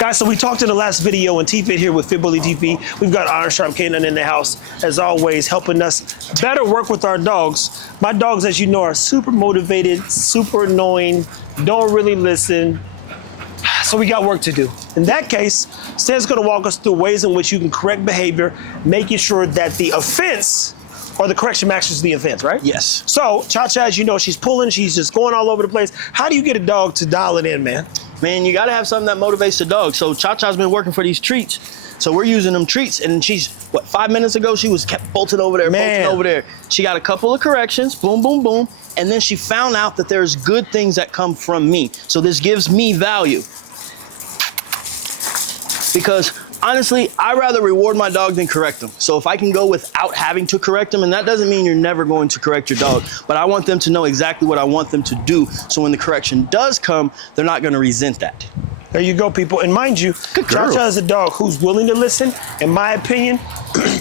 Guys, so we talked in the last video, and T-Fit here with Fit Bully TV. We've got Iron Sharp Canine in the house, as always, helping us better work with our dogs. My dogs, as you know, are super motivated, super annoying, don't really listen. So we got work to do. In that case, Stan's gonna walk us through ways in which you can correct behavior, making sure that the offense or the correction matches the offense, right? Yes. So, Cha-Cha, as you know, she's pulling, she's just going all over the place. How do you get a dog to dial it in, man? Man, you gotta have something that motivates the dog. So Cha-Cha's been working for these treats. So we're using them treats, and she's, 5 minutes ago, she was kept bolting over there, bolting over there. She got a couple of corrections, boom, boom, boom, and then she found out that there's good things that come from me. So this gives me value. Because honestly, I'd rather reward my dog than correct them. So if I can go without having to correct them, and that doesn't mean you're never going to correct your dog, but I want them to know exactly what I want them to do. So when the correction does come, they're not gonna resent that. There you go, people. And mind you, Cha-Cha is a dog who's willing to listen. In my opinion,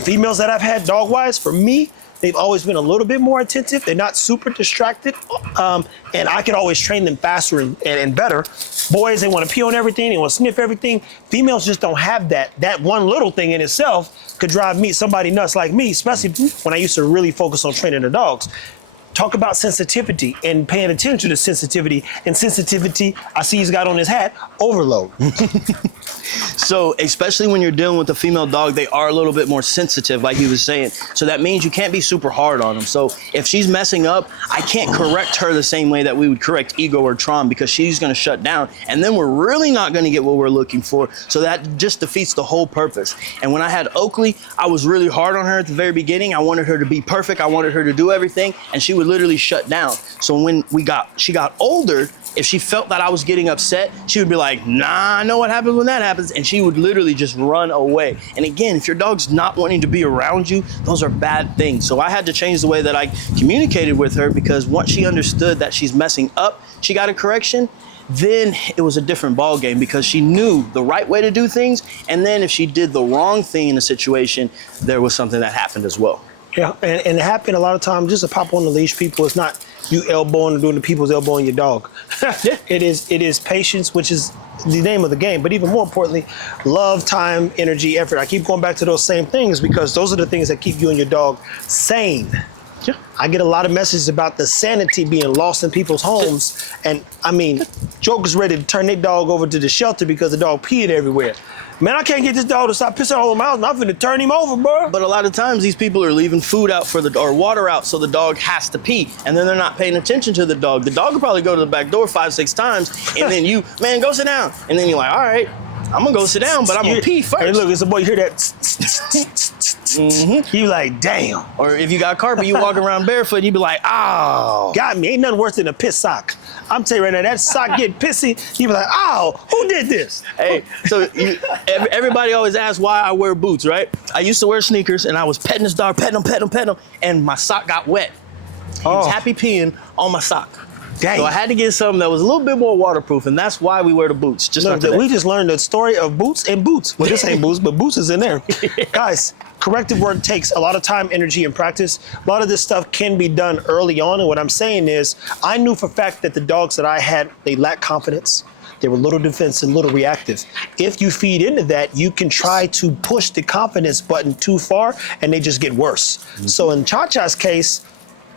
females that I've had dog-wise, for me, they've always been a little bit more attentive. They're not super distracted. And I can always train them faster and better. Boys, they want to pee on everything. They want to sniff everything. Females just don't have that. That one little thing in itself could drive somebody nuts like me, especially when I used to really focus on training the dogs. Talk about sensitivity and paying attention to sensitivity. And sensitivity, I see he's got on his hat, overload. So especially when you're dealing with a female dog, they are a little bit more sensitive, like he was saying. So that means you can't be super hard on them. So if she's messing up, I can't correct her the same way that we would correct Ego or Tron, because she's gonna shut down, and then we're really not gonna get what we're looking for. So that just defeats the whole purpose. And when I had Oakley, I was really hard on her at the very beginning. I wanted her to be perfect. I wanted her to do everything, and she would literally shut down. So when she got older, if she felt that I was getting upset, she would be like, nah, I know what happens when that happens. And she would literally just run away. And again, if your dog's not wanting to be around you, those are bad things. So I had to change the way that I communicated with her, because once she understood that she's messing up, she got a correction, then it was a different ball game, because she knew the right way to do things. And then if she did the wrong thing in a situation, there was something that happened as well. Yeah, and it happened a lot of times just to pop on the leash, people. It's not you elbowing or doing the people's elbowing your dog. It is patience, which is the name of the game. But even more importantly, love, time, energy, effort. I keep going back to those same things, because those are the things that keep you and your dog sane. Yeah. I get a lot of messages about the sanity being lost in people's homes. And I mean, jokers ready to turn their dog over to the shelter because the dog peed everywhere. Man, I can't get this dog to stop pissing all over my house. I'm finna turn him over, bro. But a lot of times these people are leaving food out or water out, so the dog has to pee, and then they're not paying attention to the dog. The dog will probably go to the back door 5-6 times, and then you, man, go sit down. And then you're like, all right, I'm gonna go sit down, but I'm gonna pee first. Hey, look, it's a boy, you hear that? You like, damn. Or if you got carpet, you walk around barefoot, and you be like, oh. Got me. Ain't nothing worse than a piss sock. I'm telling you right now, that sock get pissy, you be like, oh, who did this? Hey, so everybody always asks why I wear boots, right? I used to wear sneakers, and I was petting this dog, petting him, and my sock got wet. He was happy peeing on my sock. Dang. So I had to get something that was a little bit more waterproof, and that's why we wear the boots. We just learned the story of boots and boots. Well, this ain't boots, but boots is in there. Guys, corrective work takes a lot of time, energy, and practice. A lot of this stuff can be done early on, and what I'm saying is, I knew for a fact that the dogs that I had, they lacked confidence. They were little defensive, little reactive. If you feed into that, you can try to push the confidence button too far, and they just get worse. Mm-hmm. So in Cha-Cha's case,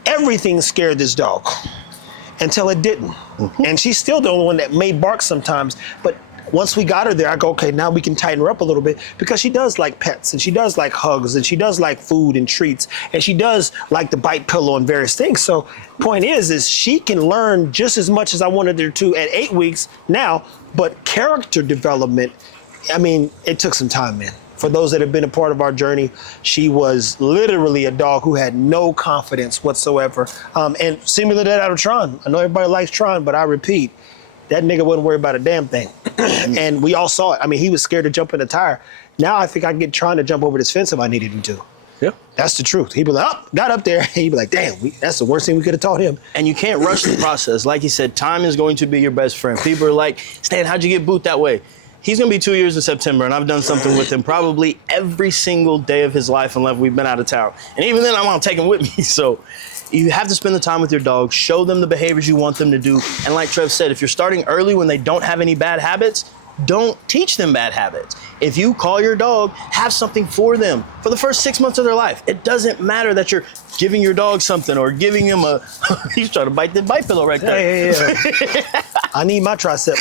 everything scared this dog. Until it didn't. Mm-hmm. And she's still the only one that may bark sometimes. But once we got her there, I go, okay, now we can tighten her up a little bit, because she does like pets, and she does like hugs, and she does like food and treats, and she does like the bite pillow and various things. So point is she can learn just as much as I wanted her to at 8 weeks now, but character development, I mean, it took some time, man. For those that have been a part of our journey, she was literally a dog who had no confidence whatsoever. And similar to that out of Tron. I know everybody likes Tron, but I repeat, that nigga wouldn't worry about a damn thing. And we all saw it. I mean, he was scared to jump in the tire. Now I think I can get Tron to jump over this fence if I needed him to. Yeah. That's the truth. He'd be like, oh, got up there. And he'd be like, damn, that's the worst thing we could have taught him. And you can't rush the process. Like he said, time is going to be your best friend. People are like, Stan, how'd you get Boot that way? He's gonna be 2 years in September, and I've done something with him probably every single day of his life unless we've been out of town. And even then, I'm gonna take him with me. So you have to spend the time with your dog, show them the behaviors you want them to do. And like Trev said, if you're starting early when they don't have any bad habits, don't teach them bad habits. If you call your dog, have something for them for the first 6 months of their life. It doesn't matter that you're giving your dog something or giving him a, he's trying to bite the bite pillow right there. Hey. I need my tricep.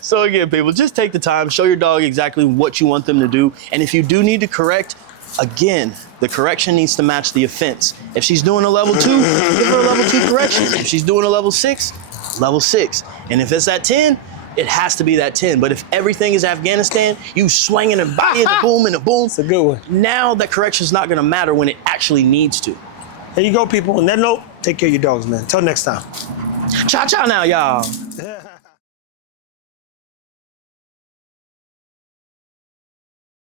So again, people, just take the time, show your dog exactly what you want them to do. And if you do need to correct, again, the correction needs to match the offense. If she's doing a level 2, give her a level 2 correction. If she's doing a level 6, level 6. And if it's at 10, it has to be that 10. But if everything is Afghanistan, you swinging and biting, the boom and the boom. It's a good one. Now that correction's not gonna matter when it actually needs to. There you go, people. On that note, take care of your dogs, man. Till next time. Ciao, ciao now, y'all.